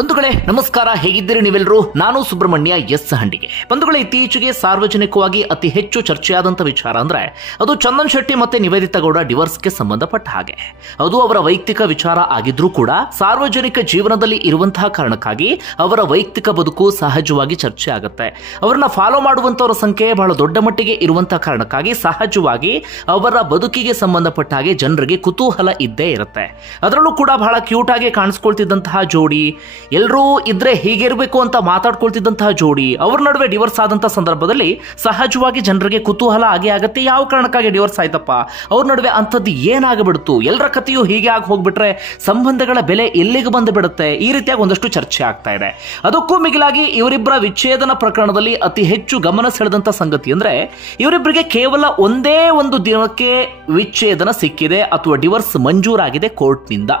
ಬಂಧುಗಳೇ ನಮಸ್ಕಾರ, ಹೇಗಿದ್ದೀರಿ ನೀವೆಲ್ಲರೂ? ನಾನು ಸುಬ್ರಹ್ಮಣ್ಯ ಎಸ್ ಹಂಡಿಗೆ. ಬಂಧುಗಳೇ, ಇತ್ತೀಚೆಗೆ ಸಾರ್ವಜನಿಕವಾಗಿ ಅತಿ ಹೆಚ್ಚು ಚರ್ಚೆಯಾದಂಥ ವಿಚಾರ ಅಂದ್ರೆ ಅದು ಚಂದನ್ ಶೆಟ್ಟಿ ಮತ್ತೆ ನಿವೇದಿತಾ ಗೌಡ ಡಿವೋರ್ಸ್ಗೆ ಸಂಬಂಧಪಟ್ಟ ಹಾಗೆ. ಅದು ಅವರ ವೈಯಕ್ತಿಕ ವಿಚಾರ ಆಗಿದ್ರೂ ಕೂಡ ಸಾರ್ವಜನಿಕ ಜೀವನದಲ್ಲಿ ಇರುವಂತಹ ಕಾರಣಕ್ಕಾಗಿ ಅವರ ವೈಯಕ್ತಿಕ ಬದುಕು ಸಹಜವಾಗಿ ಚರ್ಚೆ ಆಗುತ್ತೆ. ಅವರನ್ನ ಫಾಲೋ ಮಾಡುವಂತವರ ಸಂಖ್ಯೆ ಬಹಳ ದೊಡ್ಡ ಮಟ್ಟಿಗೆ ಇರುವಂತಹ ಕಾರಣಕ್ಕಾಗಿ ಸಹಜವಾಗಿ ಅವರ ಬದುಕಿಗೆ ಸಂಬಂಧಪಟ್ಟ ಹಾಗೆ ಜನರಿಗೆ ಕುತೂಹಲ ಇದ್ದೇ ಇರುತ್ತೆ. ಅದರಲ್ಲೂ ಕೂಡ ಬಹಳ ಕ್ಯೂಟ್ ಆಗಿ ಕಾಣಿಸ್ಕೊಳ್ತಿದ್ದಂತಹ ಜೋಡಿ, ಎಲ್ಲರೂ ಇದ್ರೆ ಹೀಗಿರಬೇಕು ಅಂತ ಮಾತಾಡ್ಕೊಳ್ತಿದ್ದಂತಹ ಜೋಡಿ, ಅವ್ರ ನಡುವೆ ಡಿವೋರ್ಸ್ ಆದಂತಹ ಸಂದರ್ಭದಲ್ಲಿ ಸಹಜವಾಗಿ ಜನರಿಗೆ ಕುತೂಹಲ ಆಗೇ ಆಗತ್ತೆ. ಯಾವ ಕಾರಣಕ್ಕಾಗಿ ಡಿವೋರ್ಸ್ ಆಯ್ತಪ್ಪ, ಅವ್ರ ನಡುವೆ ಅಂಥದ್ದು ಏನಾಗಬಿಡ್ತು, ಎಲ್ಲರ ಕಥೆಯು ಹೀಗೆ ಆಗಿ ಹೋಗ್ಬಿಟ್ರೆ ಸಂಬಂಧಗಳ ಬೆಲೆ ಎಲ್ಲಿಗೆ ಬಂದು ಬಿಡುತ್ತೆ, ಈ ರೀತಿಯಾಗಿ ಒಂದಷ್ಟು ಚರ್ಚೆ ಆಗ್ತಾ ಇದೆ. ಅದಕ್ಕೂ ಮಿಗಿಲಾಗಿ ಇವರಿಬ್ಬರ ವಿಚ್ಛೇದನ ಪ್ರಕರಣದಲ್ಲಿ ಅತಿ ಹೆಚ್ಚು ಗಮನ ಸೆಳೆದಂತ ಸಂಗತಿ ಅಂದ್ರೆ ಇವರಿಬ್ಬರಿಗೆ ಕೇವಲ ಒಂದೇ ಒಂದು ದಿನಕ್ಕೆ ವಿಚ್ಛೇದನ ಸಿಕ್ಕಿದೆ ಅಥವಾ ಡಿವೋರ್ಸ್ ಮಂಜೂರಾಗಿದೆ ಕೋರ್ಟ್ನಿಂದ.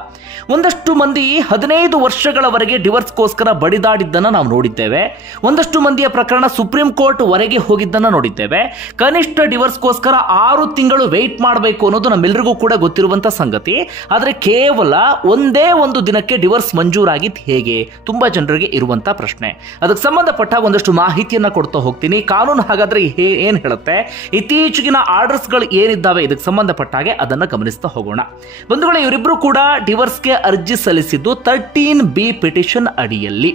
ಒಂದಷ್ಟು ಮಂದಿ 15 ವರ್ಷಗಳವರೆಗೆ ಡಿವೋರ್ಸ್ಗೋಸ್ಕರ ಬಡಿದಾಡಿದ್ದನ್ನ ನಾವು ನೋಡಿದ್ದೇವೆ. ಒಂದಷ್ಟು ಮಂದಿಯ ಪ್ರಕರಣ ಸುಪ್ರೀಂ ಕೋರ್ಟ್ ವರೆಗೆ ಹೋಗಿದ್ದನ್ನ ನೋಡಿದ್ದೇವೆ. ಕನಿಷ್ಠ ಡಿವೋರ್ಸ್ಗೋಸ್ಕರ 6 ತಿಂಗಳು ವೆಯ್ಟ್ ಮಾಡಬೇಕು ಅನ್ನೋದು ನಮ್ಮೆಲ್ಲರಿಗೂ ಕೂಡ ಗೊತ್ತಿರುವಂತಹ ಸಂಗತಿ. ಆದರೆ ಕೇವಲ ಒಂದೇ ಒಂದು ದಿನಕ್ಕೆ ಡಿವೋರ್ಸ್ ಮಂಜೂರಾಗಿದ್ದು ಹೇಗೆ, ತುಂಬಾ ಜನರಿಗೆ ಇರುವಂತಹ ಪ್ರಶ್ನೆ. ಅದಕ್ಕೆ ಸಂಬಂಧಪಟ್ಟ ಒಂದಷ್ಟು ಮಾಹಿತಿಯನ್ನ ಕೊಡ್ತಾ ಹೋಗ್ತೀನಿ. ಕಾನೂನು ಹಾಗಾದ್ರೆ ಏನ್ ಹೇಳುತ್ತೆ, ಇತ್ತೀಚೆಗಿನ ಆರ್ಡರ್ಸ್ಗಳು ಏನಿದ್ದಾವೆ ಇದಕ್ಕೆ ಸಂಬಂಧಪಟ್ಟ ಹಾಗೆ ಅದನ್ನ ಗಮನಿಸ್ತಾ ಹೋಗೋಣ. ಬಂಧುಗಳೇ, ಇವರಿಬ್ರು ಕೂಡ ಡಿವೋರ್ಸ್ಗೆ ಅರ್ಜಿ ಸಲ್ಲಿಸಿದ್ದು 13B ಪಿಟಿಷನ್ ಅಡಿಯಲ್ಲಿ.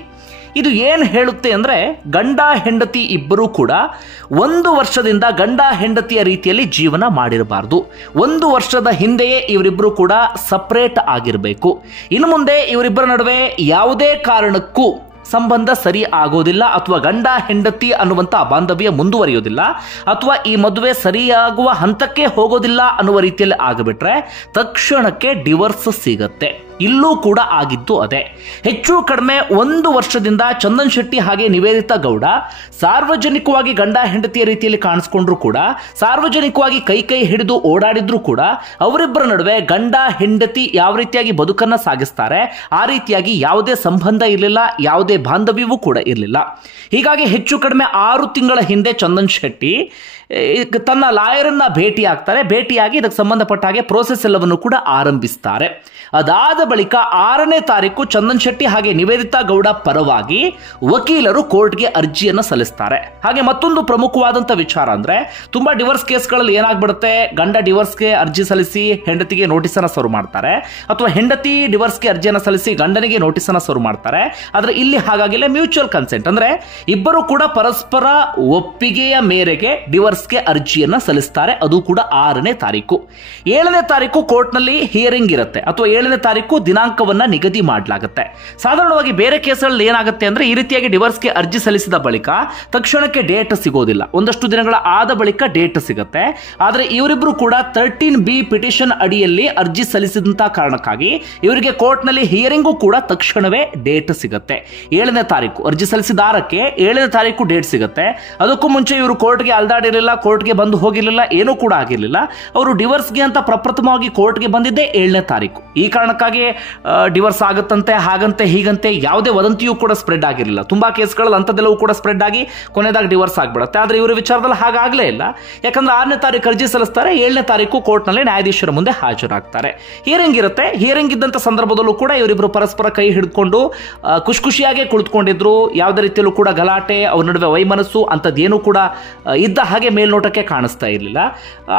ಇದು ಏನ್ ಹೇಳುತ್ತೆ ಅಂದ್ರೆ, ಗಂಡ ಹೆಂಡತಿ ಇಬ್ಬರೂ ಕೂಡ 1 ವರ್ಷದಿಂದ ಗಂಡ ಹೆಂಡತಿಯ ರೀತಿಯಲ್ಲಿ ಜೀವನ ಮಾಡಿರಬಾರ್ದು. 1 ವರ್ಷದ ಹಿಂದೆಯೇ ಇವರಿಬ್ಬರು ಕೂಡ ಸಪರೇಟ್ ಆಗಿರಬೇಕು. ಇನ್ನು ಮುಂದೆ ಇವರಿಬ್ಬರ ನಡುವೆ ಯಾವುದೇ ಕಾರಣಕ್ಕೂ ಸಂಬಂಧ ಸರಿ ಆಗೋದಿಲ್ಲ ಅಥವಾ ಗಂಡ ಹೆಂಡತಿ ಅನ್ನುವಂಥ ಬಾಂಧವ್ಯ ಮುಂದುವರಿಯೋದಿಲ್ಲ ಅಥವಾ ಈ ಮದುವೆ ಸರಿಯಾಗುವ ಹಂತಕ್ಕೆ ಹೋಗೋದಿಲ್ಲ ಅನ್ನುವ ರೀತಿಯಲ್ಲಿ ಆಗಿಬಿಟ್ರೆ ತಕ್ಷಣಕ್ಕೆ ಡಿವೋರ್ಸ್ ಸಿಗತ್ತೆ. ಇಲ್ಲೂ ಕೂಡ ಆಗಿದ್ದು ಅದೇ. ಹೆಚ್ಚು ಕಡಿಮೆ 1 ವರ್ಷದಿಂದ ಚಂದನ್ ಶೆಟ್ಟಿ ಹಾಗೆ ನಿವೇದಿತಾ ಗೌಡ ಸಾರ್ವಜನಿಕವಾಗಿ ಗಂಡ ಹೆಂಡತಿಯ ರೀತಿಯಲ್ಲಿ ಕಾಣಿಸ್ಕೊಂಡ್ರು ಕೂಡ, ಸಾರ್ವಜನಿಕವಾಗಿ ಕೈ ಹಿಡಿದು ಓಡಾಡಿದ್ರು ಕೂಡ ಅವರಿಬ್ಬರ ನಡುವೆ ಗಂಡ ಹೆಂಡತಿ ಯಾವ ರೀತಿಯಾಗಿ ಬದುಕನ್ನ ಸಾಗಿಸ್ತಾರೆ ಆ ರೀತಿಯಾಗಿ ಯಾವುದೇ ಸಂಬಂಧ ಇರಲಿಲ್ಲ, ಯಾವುದೇ ಬಾಂಧವ್ಯವೂ ಕೂಡ ಇರಲಿಲ್ಲ. ಹೀಗಾಗಿ ಹೆಚ್ಚು ಕಡಿಮೆ 6 ತಿಂಗಳ ಹಿಂದೆ ಚಂದನ್ ಶೆಟ್ಟಿ ತನ್ನ ಲಾಯರನ್ನ ಭೇಟಿಯಾಗ್ತಾರೆ. ಭೇಟಿಯಾಗಿ ಇದಕ್ಕೆ ಸಂಬಂಧಪಟ್ಟ ಹಾಗೆ ಪ್ರೋಸೆಸ್ ಎಲ್ಲವನ್ನು ಕೂಡ ಆರಂಭಿಸ್ತಾರೆ. ಅದಾದ ಬಳಿಕ 6ನೇ ತಾರೀಕು ಚಂದನ್ ಶೆಟ್ಟಿ ಹಾಗೆ ನಿವೇದಿತಾ ಗೌಡ ಪರವಾಗಿ ವಕೀಲರು ಕೋರ್ಟ್ಗೆ ಅರ್ಜಿಯನ್ನು ಸಲ್ಲಿಸ್ತಾರೆ. ಹಾಗೆ ಮತ್ತೊಂದು ಪ್ರಮುಖವಾದಂಥ ವಿಚಾರ ಅಂದ್ರೆ, ತುಂಬಾ ಡಿವೋರ್ಸ್ ಕೇಸ್ಗಳಲ್ಲಿ ಏನಾಗ್ಬಿಡುತ್ತೆ, ಗಂಡ ಡಿವೋರ್ಸ್ಗೆ ಅರ್ಜಿ ಸಲ್ಲಿಸಿ ಹೆಂಡತಿಗೆ ನೋಟಿಸ್ ಅನ್ನ ಸರ್ವ್ ಮಾಡ್ತಾರೆ ಅಥವಾ ಹೆಂಡತಿ ಡಿವೋರ್ಸ್ಗೆ ಅರ್ಜಿಯನ್ನು ಸಲ್ಲಿಸಿ ಗಂಡನಿಗೆ ನೋಟಿಸ್ ಅನ್ನ ಸರ್ವ್ ಮಾಡ್ತಾರೆ. ಆದ್ರೆ ಇಲ್ಲಿ ಹಾಗಾಗಿಲ್ಲ, ಮ್ಯೂಚುವಲ್ ಕನ್ಸೆಂಟ್ ಅಂದ್ರೆ ಇಬ್ಬರು ಕೂಡ ಪರಸ್ಪರ ಒಪ್ಪಿಗೆಯ ಮೇರೆಗೆ ಡಿವೋರ್ಸ್ಗೆ ಅರ್ಜಿಯನ್ನ ಸಲ್ಲಿಸ್ತಾರೆ. ಅದು ಕೂಡ 6ನೇ ತಾರೀಕು. 7ನೇ ತಾರೀಕು ಕೋರ್ಟ್ನಲ್ಲಿ ಹಿಯರಿಂಗ್ ಇರುತ್ತೆ ಅಥವಾ 7ನೇ ತಾರೀಕು ದಿನಾಂಕವನ್ನ ನಿಗದಿ ಮಾಡಲಾಗುತ್ತೆ. ಸಾಧಾರಣವಾಗಿ ಬೇರೆ ಕೇಸ್ಗಳಲ್ಲಿ ಏನಾಗುತ್ತೆ ಅಂದ್ರೆ, ಈ ರೀತಿಯಾಗಿ ಡಿವೋರ್ಸ್ಗೆ ಅರ್ಜಿ ಸಲ್ಲಿಸಿದ ಬಳಿಕ ತಕ್ಷಣಕ್ಕೆ ಡೇಟ್ ಸಿಗೋದಿಲ್ಲ, ಒಂದಷ್ಟು ದಿನಗಳ ಆದ ಬಳಿಕ ಡೇಟ್ ಸಿಗುತ್ತೆ. ಆದ್ರೆ ಇವರಿಬ್ರು ಕೂಡ 13B ಪಿಟಿಷನ್ ಅಡಿಯಲ್ಲಿ ಅರ್ಜಿ ಸಲ್ಲಿಸಿದಂತಹ ಕಾರಣಕ್ಕಾಗಿ ಇವರಿಗೆ ಕೋರ್ಟ್ನಲ್ಲಿ ಹಿಯರಿಂಗು ಕೂಡ ತಕ್ಷಣವೇ ಡೇಟ್ ಸಿಗುತ್ತೆ. 7ನೇ ತಾರೀಕು ಅರ್ಜಿ ಸಲ್ಲಿಸಿದ 6ಕ್ಕೆ 7ನೇ ತಾರೀಕು ಡೇಟ್ ಸಿಗುತ್ತೆ. ಅದಕ್ಕೂ ಮುಂಚೆ ಇವರು ಕೋರ್ಟ್ಗೆ ಅಲ್ದಾಡಿರಲಿಲ್ಲ, ಕೋರ್ಟ್ಗೆ ಬಂದು ಹೋಗಿರಲಿಲ್ಲ, ಏನೂ ಕೂಡ ಆಗಿರಲಿಲ್ಲ. ಅವರು ಡಿವೋರ್ಸ್ಗೆ ಅಂತ ಪ್ರಪ್ರಥಮವಾಗಿ ಕೋರ್ಟ್ಗೆ ಬಂದಿದ್ದೇ 7ನೇ ತಾರೀಕು. ಈ ಕಾರಣಕ್ಕಾಗಿ ಡಿವೋರ್ಸ್ ಆಗುತ್ತಂತೆ, ಹಾಗಂತೆ ಹೀಗಂತೆ ಯಾವುದೇ ವದಂತಿಯೂ ಕೂಡ ಸ್ಪ್ರೆಡ್ ಆಗಿರಲಿಲ್ಲ. ತುಂಬಾ ಕೇಸ್ಗಳಲ್ಲಿ ಅಂಥದ್ದೆಲ್ಲವೂ ಕೂಡ ಸ್ಪ್ರೆಡ್ ಆಗಿ ಕೊನೆಯದಾಗಿ ಡಿವೋರ್ಸ್ ಆಗ್ಬಿಡುತ್ತೆ. ಆದ್ರೆ ಇವರ ವಿಚಾರದಲ್ಲಿ ಹಾಗಾಗಲೇ ಇಲ್ಲ. ಯಾಕಂದ್ರೆ 6ನೇ ತಾರೀಕು ಅರ್ಜಿ ಸಲ್ಲಿಸ್ತಾರೆ, 7ನೇ ತಾರೀಕು ಕೋರ್ಟ್ನಲ್ಲಿ ನ್ಯಾಯಾಧೀಶರ ಮುಂದೆ ಹಾಜರಾಗ್ತಾರೆ. ಹಿಯರಿಂಗ್ ಇರುತ್ತೆ. ಹಿಯರಿಂಗ್ ಇದ್ದಂಥ ಸಂದರ್ಭದಲ್ಲೂ ಕೂಡ ಇವರಿಬ್ಬರು ಪರಸ್ಪರ ಕೈ ಹಿಡ್ಕೊಂಡು ಖುಷಿಯಾಗಿ ಕುಳಿತುಕೊಂಡಿದ್ರು. ಯಾವುದೇ ರೀತಿಯಲ್ಲೂ ಕೂಡ ಗಲಾಟೆ, ಅವ್ರ ನಡುವೆ ವೈಮನಸ್ಸು ಅಂಥದ್ದೇನೂ ಕೂಡ ಇದ್ದ ಹಾಗೆ ಮೇಲ್ನೋಟಕ್ಕೆ ಕಾಣಿಸ್ತಾ ಇರಲಿಲ್ಲ.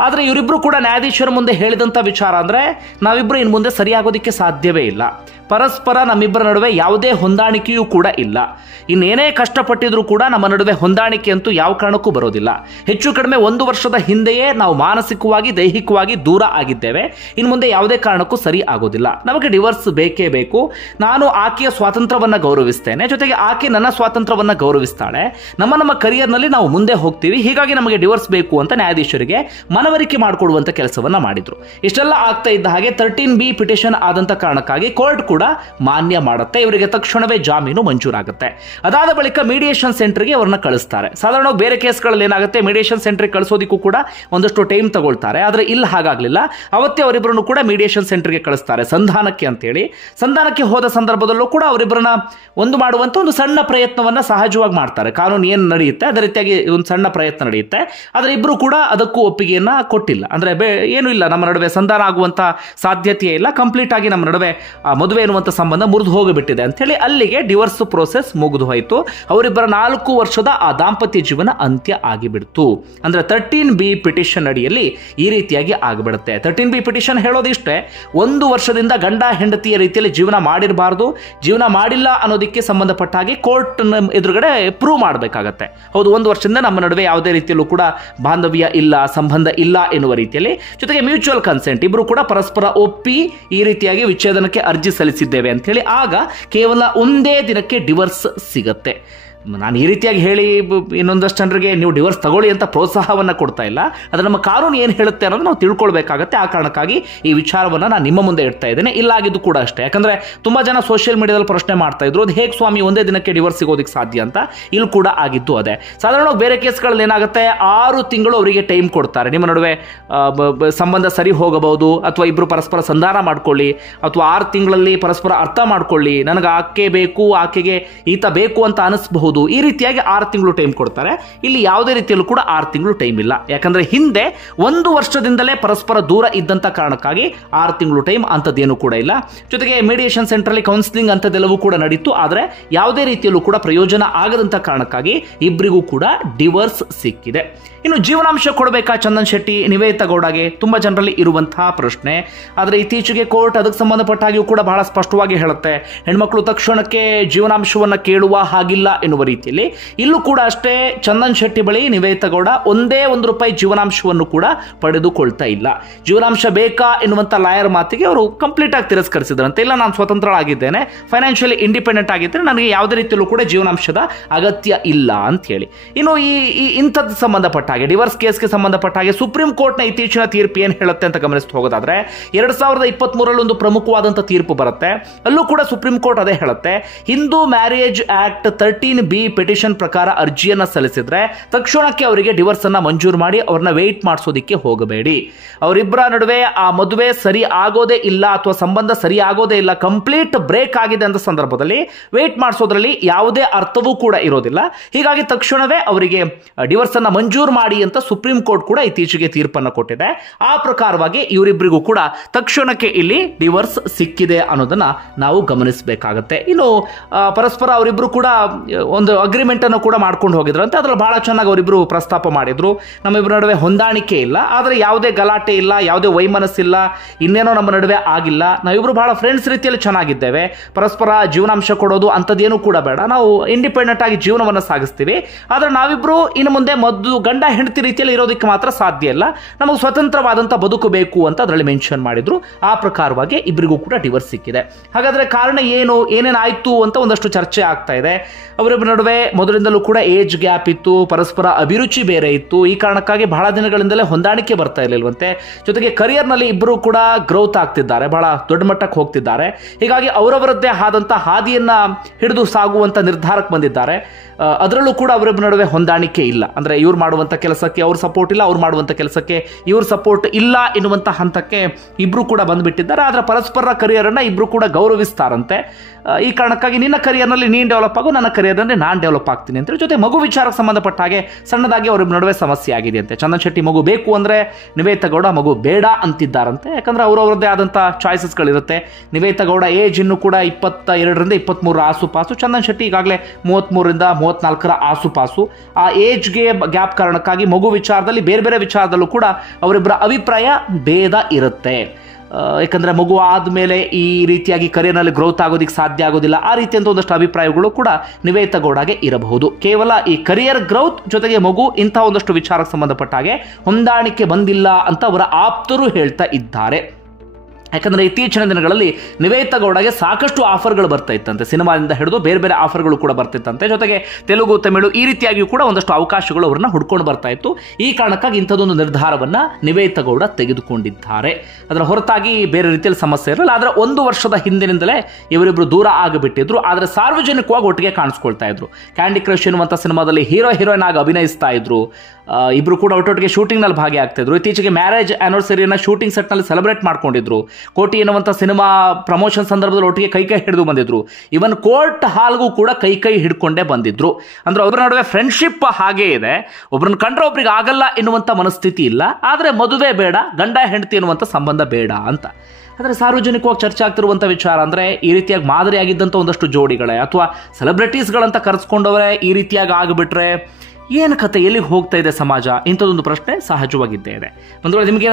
ಆದರೆ ಇವರಿಬ್ರು ಕೂಡ ನ್ಯಾಯಾಧೀಶರ ಮುಂದೆ ಹೇಳಿದಂಥ ವಿಚಾರ ಅಂದ್ರೆ, ನಾವಿಬ್ರು ಇನ್ನು ಮುಂದೆ ಸರಿಯಾಗೋದಿಕ್ಕೆ ಸಾಧ್ಯವೇ ಇಲ್ಲ, ಪರಸ್ಪರ ನಮ್ಮಿಬ್ಬರ ನಡುವೆ ಯಾವುದೇ ಹೊಂದಾಣಿಕೆಯೂ ಕೂಡ ಇಲ್ಲ, ಇನ್ನೇನೇ ಕಷ್ಟಪಟ್ಟಿದ್ರು ಕೂಡ ನಮ್ಮ ನಡುವೆ ಹೊಂದಾಣಿಕೆ ಅಂತೂ ಯಾವ ಕಾರಣಕ್ಕೂ ಬರೋದಿಲ್ಲ. ಹೆಚ್ಚು ಕಡಿಮೆ 1 ವರ್ಷದ ಹಿಂದೆಯೇ ನಾವು ಮಾನಸಿಕವಾಗಿ ದೈಹಿಕವಾಗಿ ದೂರ ಆಗಿದ್ದೇವೆ, ಇನ್ನು ಮುಂದೆ ಯಾವುದೇ ಕಾರಣಕ್ಕೂ ಸರಿ ಆಗೋದಿಲ್ಲ, ನಮಗೆ ಡಿವೋರ್ಸ್ ಬೇಕೇ ಬೇಕು. ನಾನು ಆಕೆಯ ಸ್ವಾತಂತ್ರ್ಯವನ್ನ ಗೌರವಿಸ್ತೇನೆ, ಜೊತೆಗೆ ಆಕೆ ನನ್ನ ಸ್ವಾತಂತ್ರ್ಯವನ್ನ ಗೌರವಿಸ್ತಾಳೆ, ನಮ್ಮ ಕರಿಯರ್ನಲ್ಲಿ ನಾವು ಮುಂದೆ ಹೋಗ್ತೀವಿ, ಹೀಗಾಗಿ ನಮಗೆ ಡಿವೋರ್ಸ್ ಬೇಕು ಅಂತ ನ್ಯಾಯಾಧೀಶರಿಗೆ ಮನವರಿಕೆ ಮಾಡಿಕೊಡುವಂತ ಕೆಲಸವನ್ನ ಮಾಡಿದ್ರು. ಇಷ್ಟೆಲ್ಲ ಆಗ್ತಾ ಇದ್ದ ಹಾಗೆ 13B ಪಿಟಿಷನ್ ಆದಂತ ಕಾರಣಕ್ಕಾಗಿ ಕೋರ್ಟ್ ಕೂಡ ಮಾನ್ಯ ಮಾಡುತ್ತೆ. ಇವರಿಗೆ ತಕ್ಷಣವೇ ಜಾಮೀನು ಮಂಜೂರಾಗುತ್ತೆ. ಅದಾದ ಬಳಿಕ ಮೀಡಿಯೇಷನ್ ಸೆಂಟರ್ಗೆ ಅವರನ್ನ ಕಳಿಸ್ತಾರೆ. ಸಾಧಾರಣವಾಗಿ ಬೇರೆ ಕೇಸ್ಗಳಲ್ಲಿ ಏನಾಗುತ್ತೆ, ಮೀಡಿಯೇಷನ್ ಸೆಂಟರ್ಗೆ ಕಳಿಸೋದಕ್ಕೂ ಕೂಡ ಒಂದಷ್ಟು ಟೈಮ್ ತಗೊಳ್ತಾರೆ. ಆದ್ರೆ ಇಲ್ಲಿ ಹಾಗಾಗ್ಲಿಲ್ಲ. ಅವತ್ತೇ ಅವರಿಬ್ಬರನ್ನು ಕೂಡ ಮೀಡಿಯೇಷನ್ ಸೆಂಟರ್ಗೆ ಕಳಿಸ್ತಾರೆ, ಸಂಧಾನಕ್ಕೆ ಅಂತೇಳಿ. ಸಂಧಾನಕ್ಕೆ ಹೋದ ಸಂದರ್ಭದಲ್ಲೂ ಕೂಡ ಅವರಿಬ್ಬರನ್ನ ಮಾಡುವಂತ ಒಂದು ಸಣ್ಣ ಪ್ರಯತ್ನವನ್ನ ಸಹಜವಾಗಿ ಮಾಡ್ತಾರೆ. ಕಾನೂನು ಏನು ನಡೆಯುತ್ತೆ ಅದೇ ರೀತಿಯಾಗಿ ಒಂದು ಸಣ್ಣ ಪ್ರಯತ್ನ ನಡೆಯುತ್ತೆ. ಆದರೆ ಇಬ್ಬರು ಕೂಡ ಅದಕ್ಕೂ ಒಪ್ಪಿಗೆಯನ್ನು ಕೊಟ್ಟಿಲ್ಲ. ಅಂದರೆ ಏನೂ ಇಲ್ಲ, ನಮ್ಮ ನಡುವೆ ಸಂಧಾನ ಆಗುವಂಥ ಸಾಧ್ಯತೆಯೇ ಇಲ್ಲ, ಕಂಪ್ಲೀಟ್ ಆಗಿ ನಮ್ಮ ನಡುವೆ ಮದುವೆ ಎನ್ನುವಂಥ ಸಂಬಂಧ ಮುರಿದು ಹೋಗಿಬಿಟ್ಟಿದೆ ಅಂಥೇಳಿ ಅಲ್ಲಿಗೆ ಡಿವೋರ್ಸ್ ಪ್ರೋಸೆಸ್ ಮುಗಿದು ಹೋಯಿತು. ಅವರಿಬ್ಬರ 4 ವರ್ಷದ ಆ ದಾಂಪತ್ಯ ಜೀವನ ಅಂತ್ಯ ಆಗಿಬಿಡ್ತು. ಅಂದರೆ 13B ಪಿಟಿಷನ್ ಅಡಿಯಲ್ಲಿ ಈ ರೀತಿಯಾಗಿ ಆಗಿಬಿಡುತ್ತೆ. 13B ಪಿಟಿಷನ್ ಹೇಳೋದಿಷ್ಟೇ, 1 ವರ್ಷದಿಂದ ಗಂಡ ಹೆಂಡತಿಯ ರೀತಿಯಲ್ಲಿ ಜೀವನ ಮಾಡಿರಬಾರ್ದು, ಜೀವನ ಮಾಡಿಲ್ಲ ಅನ್ನೋದಕ್ಕೆ ಸಂಬಂಧಪಟ್ಟ ಹಾಗೆ ಕೋರ್ಟ್ ಎದುರುಗಡೆ ಪ್ರೂವ್ ಮಾಡಬೇಕಾಗತ್ತೆ. ಹೌದು, 1 ವರ್ಷದಿಂದ ನಮ್ಮ ನಡುವೆ ಯಾವುದೇ ರೀತಿಯಲ್ಲೂ ಕೂಡ ಬಾಂಧವ್ಯ ಇಲ್ಲ, ಸಂಬಂಧ ಇಲ್ಲ ಎನ್ನುವ ರೀತಿಯಲ್ಲಿ, ಜೊತೆಗೆ ಮ್ಯೂಚುವಲ್ ಕನ್ಸೆಂಟ್, ಇಬ್ಬರು ಕೂಡ ಪರಸ್ಪರ ಒಪ್ಪಿ ಈ ರೀತಿಯಾಗಿ ವಿಚ್ಛೇದನಕ್ಕೆ ಅರ್ಜಿ ಸಲ್ಲಿಸಿದ್ದೇವೆ ಅಂತ ಹೇಳಿ ಆಗ ಕೇವಲ ಒಂದೇ ದಿನಕ್ಕೆ ಡಿವೋರ್ಸ್ ಸಿಗತ್ತೆ. ನಾನು ಈ ರೀತಿಯಾಗಿ ಹೇಳಿ ಇನ್ನೊಂದಷ್ಟು ಜನರಿಗೆ ನೀವು ಡಿವೋರ್ಸ್ ತಗೊಳ್ಳಿ ಅಂತ ಪ್ರೋತ್ಸಾಹವನ್ನು ಕೊಡ್ತಾ ಇಲ್ಲ. ಅದು ನಮ್ಮ ಕಾನೂನು ಏನು ಹೇಳುತ್ತೆ ಅನ್ನೋದು ನಾವು ತಿಳ್ಕೊಳ್ಬೇಕಾಗತ್ತೆ. ಆ ಕಾರಣಕ್ಕಾಗಿ ಈ ವಿಚಾರವನ್ನು ನಾನು ನಿಮ್ಮ ಮುಂದೆ ಇಡ್ತಾ ಇದ್ದೇನೆ. ಇಲ್ಲಾಗಿದ್ದು ಕೂಡ ಅಷ್ಟೇ, ಯಾಕಂದರೆ ತುಂಬ ಜನ ಸೋಷಿಯಲ್ ಮೀಡಿಯಾದಲ್ಲಿ ಪ್ರಶ್ನೆ ಮಾಡ್ತಾ ಇದ್ರು, ಅದು ಹೇಗೆ ಸ್ವಾಮಿ ಒಂದೇ ದಿನಕ್ಕೆ ಡಿವೋರ್ಸ್ ಸಿಗೋದಕ್ಕೆ ಸಾಧ್ಯ ಅಂತ. ಇಲ್ಲಿ ಕೂಡ ಆಗಿದ್ದು ಅದೇ. ಸಾಧಾರಣವಾಗಿ ಬೇರೆ ಕೇಸ್ಗಳಲ್ಲಿ ಏನಾಗುತ್ತೆ, 6 ತಿಂಗಳು ಅವರಿಗೆ ಟೈಮ್ ಕೊಡ್ತಾರೆ. ನಿಮ್ಮ ನಡುವೆ ಸಂಬಂಧ ಸರಿ ಹೋಗಬಹುದು, ಅಥವಾ ಇಬ್ಬರು ಪರಸ್ಪರ ಸಂಧಾನ ಮಾಡ್ಕೊಳ್ಳಿ, ಅಥವಾ 6 ತಿಂಗಳಲ್ಲಿ ಪರಸ್ಪರ ಅರ್ಥ ಮಾಡ್ಕೊಳ್ಳಿ, ನನಗೆ ಆಕೆ ಬೇಕು, ಆಕೆಗೆ ಈತ ಬೇಕು ಅಂತ ಅನಿಸಬಹುದು. ಈ ರೀತಿಯಾಗಿ 6 ತಿಂಗಳು ಟೈಮ್ ಕೊಡ್ತಾರೆ. ಇಲ್ಲಿ ಯಾವುದೇ ರೀತಿಯಲ್ಲೂ ಕೂಡ 6 ತಿಂಗಳು ಟೈಮ್ ಇಲ್ಲ. ಯಾಕಂದ್ರೆ ಹಿಂದೆ 1 ವರ್ಷದಿಂದಲೇ ಪರಸ್ಪರ ದೂರ ಇದ್ದಂತ ಕಾರಣಕ್ಕಾಗಿ 6 ತಿಂಗಳು ಟೈಮ್ ಅಂತದ್ದೇನು ಕೂಡ ಇಲ್ಲ. ಜೊತೆಗೆ ಮೀಡಿಯೇಷನ್ ಸೆಂಟರ್ ಅಲ್ಲಿ ಕೌನ್ಸಿಲಿಂಗ್ ಅಂತದೆಲ್ಲವೂ ಕೂಡ ನಡೀತು. ಆದರೆ ಯಾವುದೇ ರೀತಿಯಲ್ಲೂ ಕೂಡ ಪ್ರಯೋಜನ ಆಗದಂತ ಕಾರಣಕ್ಕಾಗಿ ಇಬ್ಬರಿಗೂ ಕೂಡ ಡಿವೋರ್ಸ್ ಸಿಕ್ಕಿದೆ. ಇನ್ನು ಜೀವನಾಂಶ ಕೊಡಬೇಕಾ ಚಂದನ್ ಶೆಟ್ಟಿ ನಿವೇದಿತಾ ಗೌಡಗೆ ತುಂಬಾ ಜನರಲ್ಲಿ ಇರುವಂತಹ ಪ್ರಶ್ನೆ. ಆದರೆ ಇತ್ತೀಚೆಗೆ ಕೋರ್ಟ್ ಅದಕ್ಕೆ ಸಂಬಂಧಪಟ್ಟ ಹಾಗೆಯೂ ಕೂಡ ಬಹಳ ಸ್ಪಷ್ಟವಾಗಿ ಹೇಳುತ್ತೆ, ಹೆಣ್ಮಕ್ಳು ತಕ್ಷಣಕ್ಕೆ ಜೀವನಾಂಶವನ್ನು ಕೇಳುವ ಹಾಗಿಲ್ಲ ಎನ್ನುವ ರೀತಿಯಲ್ಲಿ. ಇಲ್ಲೂ ಕೂಡ ಅಷ್ಟೇ, ಚಂದನ್ ಶೆಟ್ಟಿ ಬಳಿ ನಿವೇದಿತಾ ಗೌಡ ಒಂದೇ ₹1 ಜೀವನಾಂಶವನ್ನು ಕೂಡ ಪಡೆದುಕೊಳ್ತಾ ಇಲ್ಲ. ಜೀವನಾಂಶ ಬೇಕಾ ಎನ್ನುವಂತ ಲಾಯರ್ ಮಾತಿಗೆ ಅವರು ಕಂಪ್ಲೀಟ್ ಆಗಿ ತಿರಸ್ಕರಿಸಿದ್ರಂತೆ. ಇಲ್ಲ, ನಾನು ಸ್ವತಂತ್ರಳಾಗಿದ್ದೇನೆ, ಫೈನಾನ್ಷಿಯಲಿ ಇಂಡಿಪೆಂಡೆಂಟ್ ಆಗಿದ್ದೇನೆ, ನನಗೆ ಯಾವುದೇ ರೀತಿಯಲ್ಲೂ ಕೂಡ ಜೀವನಾಂಶದ ಅಗತ್ಯ ಇಲ್ಲ ಅಂತ ಹೇಳಿ. ಇನ್ನು ಈ ಇಂಥದ್ದು ಸಂಬಂಧಪಟ್ಟ ಹಾಗೆ ಡಿವೋರ್ಸ್ ಕೇಸ್ಗೆ ಸಂಬಂಧಪಟ್ಟ ಹಾಗೆ ಸುಪ್ರೀಂ ಕೋರ್ಟ್ನ ಇತ್ತೀಚಿನ ತೀರ್ಪು ಏನು ಹೇಳುತ್ತೆ ಅಂತ ಗಮನಿಸ್ತಾ ಹೋಗೋದಾದ್ರೆ, 2023 ಒಂದು ಪ್ರಮುಖವಾದಂತಹ ತೀರ್ಪು ಬರುತ್ತೆ. ಅಲ್ಲೂ ಕೂಡ ಸುಪ್ರೀಂ ಕೋರ್ಟ್ ಅದೇ ಹೇಳುತ್ತೆ, Hindu marriage act 13B petition ಪ್ರಕಾರ ಅರ್ಜಿಯನ್ನ ಸಲ್ಲಿಸಿದ್ರೆ ತಕ್ಷಣಕ್ಕೆ ಅವರಿಗೆ ಡಿವೋರ್ಸ್ ಅನ್ನ ಮಂಜೂರು ಮಾಡಿ ಅವ್ರನ್ನ ವೇಟ್ ಮಾಡಿಸೋದಿಕ್ಕೆ ಹೋಗಬೇಡಿ. ಅವರಿಬ್ಬರ ನಡುವೆ ಆ ಮದುವೆ ಸರಿ ಆಗೋದೇ ಇಲ್ಲ ಅಥವಾ ಸಂಬಂಧ ಸರಿ ಆಗೋದೇ ಇಲ್ಲ, ಕಂಪ್ಲೀಟ್ ಬ್ರೇಕ್ ಆಗಿದೆ ಅಂತ ಸಂದರ್ಭದಲ್ಲಿ ವೇಟ್ ಮಾಡಿಸೋದ್ರಲ್ಲಿ ಯಾವುದೇ ಅರ್ಥವೂ ಕೂಡ ಇರೋದಿಲ್ಲ. ಹೀಗಾಗಿ ತಕ್ಷಣವೇ ಅವರಿಗೆ ಡಿವೋರ್ಸ್ ಅನ್ನ ಮಂಜೂರು ಮಾಡಿ ಅಂತ ಸುಪ್ರೀಂ ಕೋರ್ಟ್ ಕೂಡ ಇತ್ತೀಚೆಗೆ ತೀರ್ಪನ್ನು ಕೊಟ್ಟಿದೆ. ಆ ಪ್ರಕಾರವಾಗಿ ಇವರಿಬ್ಬರಿಗೂ ಕೂಡ ತಕ್ಷಣಕ್ಕೆ ಇಲ್ಲಿ ಡಿವೋರ್ಸ್ ಸಿಕ್ಕಿದೆ ಅನ್ನೋದನ್ನ ನಾವು ಗಮನಿಸಬೇಕಾಗತ್ತೆ. ಇನ್ನು ಪರಸ್ಪರ ಅವರಿಬ್ರು ಕೂಡ ಒಂದು ಅಗ್ರಿಮೆಂಟ್ ಅನ್ನು ಕೂಡ ಮಾಡ್ಕೊಂಡು ಹೋಗಿದ್ರಂತೆ. ಅದ್ರಲ್ಲಿ ಬಹಳ ಚೆನ್ನಾಗಿ ಅವರಿಬ್ರು ಪ್ರಸ್ತಾಪ ಮಾಡಿದ್ರು, ನಮ್ಮಿಬ್ಬರ ನಡುವೆ ಹೊಂದಾಣಿಕೆ ಇಲ್ಲ, ಆದರೆ ಯಾವುದೇ ಗಲಾಟೆ ಇಲ್ಲ, ಯಾವುದೇ ವೈಮನಸ್ಸಿಲ್ಲ, ಇನ್ನೇನೋ ನಮ್ಮ ನಡುವೆ ಆಗಿಲ್ಲ, ನಾವಿಬ್ರು ಬಹಳ ಫ್ರೆಂಡ್ಸ್ ರೀತಿಯಲ್ಲಿ ಚೆನ್ನಾಗಿದ್ದೇವೆ, ಪರಸ್ಪರ ಜೀವನಾಂಶ ಕೊಡೋದು ಅಂಥದ್ದೇನು ಕೂಡ ಬೇಡ, ನಾವು ಇಂಡಿಪೆಂಡೆಂಟ್ ಆಗಿ ಜೀವನವನ್ನು ಸಾಗಿಸ್ತೀವಿ, ಆದರೆ ನಾವಿಬ್ರು ಇನ್ನು ಮುಂದೆ ಗಂಡ ಹೆಂಡತಿ ರೀತಿಯಲ್ಲಿ ಇರೋದಕ್ಕೆ ಮಾತ್ರ ಸಾಧ್ಯ ಇಲ್ಲ, ನಮಗೆ ಸ್ವತಂತ್ರವಾದಂಥ ಬದುಕು ಬೇಕು ಅಂತ ಅದರಲ್ಲಿ ಮೆನ್ಷನ್ ಮಾಡಿದ್ರು. ಆ ಪ್ರಕಾರವಾಗಿ ಇಬ್ಬರಿಗೂ ಕೂಡ ಡಿವೋರ್ಸ್ ಸಿಕ್ಕಿದೆ. ಹಾಗಾದ್ರೆ ಕಾರಣ ಏನೇನಾಯ್ತು ಅಂತ ಒಂದಷ್ಟು ಚರ್ಚೆ ಆಗ್ತಾ ಇದೆ. ಅವರಿಬ್ಬರ ನಡುವೆ ಮೊದಲಿಂದಲೂ ಕೂಡ ಏಜ್ ಗ್ಯಾಪ್ ಇತ್ತು, ಪರಸ್ಪರ ಅಭಿರುಚಿ ಬೇರೆ ಇತ್ತು. ಈ ಕಾರಣಕ್ಕಾಗಿ ಬಹಳ ದಿನಗಳಿಂದಲೇ ಹೊಂದಾಣಿಕೆ ಬರ್ತಾ ಇರಲಿಲ್ವಂತೆ. ಜೊತೆಗೆ ಕರಿಯರ್ನಲ್ಲಿ ಇಬ್ಬರು ಕೂಡ ಗ್ರೋತ್ ಆಗ್ತಿದ್ದಾರೆ, ಬಹಳ ದೊಡ್ಡ ಮಟ್ಟಕ್ಕೆ ಹೋಗ್ತಿದ್ದಾರೆ. ಹೀಗಾಗಿ ಅವರವರದ್ದೇ ಆದಂಥ ಹಾದಿಯನ್ನ ಹಿಡಿದು ಸಾಗುವಂತ ನಿರ್ಧಾರಕ್ಕೆ ಬಂದಿದ್ದಾರೆ. ಅದರಲ್ಲೂ ಕೂಡ ಅವರಿಬ್ಬರ ನಡುವೆ ಹೊಂದಾಣಿಕೆ ಇಲ್ಲ. ಅಂದ್ರೆ ಇವ್ರು ಮಾಡುವಂತ ಕೆಲಸಕ್ಕೆ ಅವ್ರ ಸಪೋರ್ಟ್ ಇಲ್ಲ, ಅವ್ರು ಮಾಡುವಂತ ಕೆಲಸಕ್ಕೆ ಇವ್ರ ಸಪೋರ್ಟ್ ಇಲ್ಲ ಎನ್ನುವಂತ ಹಂತಕ್ಕೆ ಇಬ್ರು ಕೂಡ ಬಂದ್ಬಿಟ್ಟಿದ್ದಾರೆ. ಆದ್ರೆ ಪರಸ್ಪರ ಕರಿಯರ್ ಅನ್ನ ಇಬ್ರು ಕೂಡ ಗೌರವಿಸ್ತಾರಂತೆ. ಈ ಕಾರಣಕ್ಕಾಗಿ ನಿನ್ನ ಕರಿಯರ್ನಲ್ಲಿ ನೀನು ಡೆವಲಪ್ ಆಗು, ನನ್ನ ಕರಿಯರ್ನಲ್ಲಿ ನಾನು ಡೆವಲಪ್ ಆಗ್ತೀನಿ ಅಂತ. ಜೊತೆ ಮಗು ವಿಚಾರಕ್ಕೆ ಸಂಬಂಧಪಟ್ಟ ಹಾಗೆ ಸಣ್ಣದಾಗಿ ಅವರಿಬ್ಬರ ನಡುವೆ ಸಮಸ್ಯೆ ಆಗಿದೆ ಅಂತೆ. ಚಂದನ್ ಶೆಟ್ಟಿ ಮಗು ಬೇಕು ಅಂದ್ರೆ ನಿವೇದಿತಾ ಗೌಡ ಮಗು ಬೇಡ ಅಂತಿದ್ದಾರಂತೆ. ಯಾಕಂದ್ರೆ ಅವರವರದ್ದೇ ಆದಂಥ ಚಾಯ್ಸಸ್ಗಳಿರುತ್ತೆ. ನಿವೇದಿತಾ ಗೌಡ ಏಜ್ ಇನ್ನೂ ಕೂಡ 22ರಿಂದ 23 ಆಸುಪಾಸು, ಚಂದನ್ ಶೆಟ್ಟಿ ಈಗಾಗಲೇ 33ರಿಂದ 34 ಆಸುಪಾಸು. ಆ ಏಜ್ಗೆ ಗ್ಯಾಪ್ ಕಾರಣಕ್ಕಾಗಿ ಮಗು ವಿಚಾರದಲ್ಲಿ ಬೇರೆ ಬೇರೆ ವಿಚಾರದಲ್ಲೂ ಕೂಡ ಅವರಿಬ್ಬರ ಅಭಿಪ್ರಾಯ ಭೇದ ಇರುತ್ತೆ. ಯಾಕಂದ್ರೆ ಮಗು ಆದಮೇಲೆ ಈ ರೀತಿಯಾಗಿ ಕರಿಯರ್ನಲ್ಲಿ ಗ್ರೋತ್ ಆಗೋದಿಕ್ಕೆ ಸಾಧ್ಯ ಆಗೋದಿಲ್ಲ, ಆ ರೀತಿಯಂತ ಒಂದಷ್ಟು ಅಭಿಪ್ರಾಯಗಳು ಕೂಡ ನಿವೇದಿತಾ ಗೌಡಗೆ ಇರಬಹುದು. ಕೇವಲ ಈ ಕರಿಯರ್ ಗ್ರೋತ್ ಜೊತೆಗೆ ಮಗು ಇಂಥ ಒಂದಷ್ಟು ವಿಚಾರಕ್ಕೆ ಸಂಬಂಧಪಟ್ಟ ಹಾಗೆ ಹೊಂದಾಣಿಕೆ ಬಂದಿಲ್ಲ ಅಂತ ಅವರ ಆಪ್ತರು ಹೇಳ್ತಾ ಇದ್ದಾರೆ. ಯಾಕಂದರೆ ಇತ್ತೀಚಿನ ದಿನಗಳಲ್ಲಿ ನಿವೇದಿತಾ ಗೌಡಗೆ ಸಾಕಷ್ಟು ಆಫರ್ಗಳು ಬರ್ತಾ ಇತ್ತಂತೆ, ಸಿನಿಮಾದಿಂದ ಹಿಡಿದು ಬೇರೆ ಬೇರೆ ಆಫರ್ಗಳು ಕೂಡ ಬರ್ತಿತ್ತಂತೆ. ಜೊತೆಗೆ ತೆಲುಗು, ತಮಿಳು ಈ ರೀತಿಯಾಗಿಯೂ ಕೂಡ ಒಂದಷ್ಟು ಅವಕಾಶಗಳು ಅವ್ರನ್ನ ಹುಡ್ಕೊಂಡು ಬರ್ತಾ ಇತ್ತು. ಈ ಕಾರಣಕ್ಕಾಗಿ ಇಂಥದ್ದೊಂದು ನಿರ್ಧಾರವನ್ನು ನಿವೇದಿತಾ ಗೌಡ ತೆಗೆದುಕೊಂಡಿದ್ದಾರೆ. ಅದರ ಹೊರತಾಗಿ ಬೇರೆ ರೀತಿಯಲ್ಲಿ ಸಮಸ್ಯೆ ಇರಲ್ಲ. ಆದರೆ 1 ವರ್ಷದ ಹಿಂದಿನಿಂದಲೇ ಇವರಿಬ್ಬರು ದೂರ ಆಗಿಬಿಟ್ಟಿದ್ರು. ಆದರೆ ಸಾರ್ವಜನಿಕವಾಗಿ ಒಟ್ಟಿಗೆ ಕಾಣಿಸ್ಕೊಳ್ತಾ ಇದ್ರು. ಕ್ಯಾಂಡಿ ಕ್ರಶ್ ಎನ್ನುವಂಥ ಸಿನಿಮಾದಲ್ಲಿ ಹೀರೋಯಿನ್ ಆಗಿ ಅಭಿನಯಿಸ್ತಾ ಇದ್ರು. ಇಬ್ರು ಕೂಡ ಒಟ್ಟೊಟ್ಟಿಗೆ ಶೂಟಿಂಗ್ನಲ್ಲಿ ಭಾಗಿಯಾಗ್ತಾ ಇದ್ರು. ಇತ್ತೀಚೆಗೆ ಮ್ಯಾರೇಜ್ ಆನಿವರ್ಸರಿಯನ್ನು ಶೂಟಿಂಗ್ ಸೆಟ್ನಲ್ಲಿ ಸೆಲೆಬ್ರೇಟ್ ಮಾಡ್ಕೊಂಡಿದ್ರು. ಕೋಟಿ ಎನ್ನುವಂಥ ಸಿನಿಮಾ ಪ್ರಮೋಷನ್ ಸಂದರ್ಭದಲ್ಲಿ ಒಟ್ಟಿಗೆ ಕೈ ಹಿಡಿದು ಬಂದಿದ್ರು. ಇವನ್ ಕೋರ್ಟ್ ಹಾಲ್ಗೂ ಕೂಡ ಕೈ ಹಿಡ್ಕೊಂಡೇ ಬಂದಿದ್ರು. ಅಂದ್ರೆ ಒಬ್ಬರ ನಡುವೆ ಫ್ರೆಂಡ್ಶಿಪ್ ಹಾಗೇ ಇದೆ. ಒಬ್ರನ್ನ ಕಂಡ್ರೆ ಒಬ್ರಿಗೆ ಆಗಲ್ಲ ಎನ್ನುವಂಥ ಮನಸ್ಥಿತಿ ಇಲ್ಲ. ಆದರೆ ಮದುವೆ ಬೇಡ, ಗಂಡ ಹೆಂಡತಿ ಎನ್ನುವಂಥ ಸಂಬಂಧ ಬೇಡ ಅಂತ. ಆದರೆ ಸಾರ್ವಜನಿಕವಾಗಿ ಚರ್ಚೆ ಆಗ್ತಿರುವಂಥ ವಿಚಾರ ಅಂದರೆ ಈ ರೀತಿಯಾಗಿ ಮಾದರಿಯಾಗಿದ್ದಂಥ ಒಂದಷ್ಟು ಜೋಡಿಗಳೇ ಅಥವಾ ಸೆಲೆಬ್ರಿಟೀಸ್ಗಳಂತ ಕರೆಸ್ಕೊಂಡವರೇ ಈ ರೀತಿಯಾಗಿ ಆಗಿಬಿಟ್ರೆ ಏನು ಕತೆ, ಎಲ್ಲಿಗೆ ಹೋಗ್ತಾ ಇದೆ ಸಮಾಜ? ಇಂಥದ್ದೊಂದು ಪ್ರಶ್ನೆ ಸಹಜವಾಗಿದ್ದೇ ಇದೆ. ಒಂದು ವೇಳೆ ನಿಮಗೆ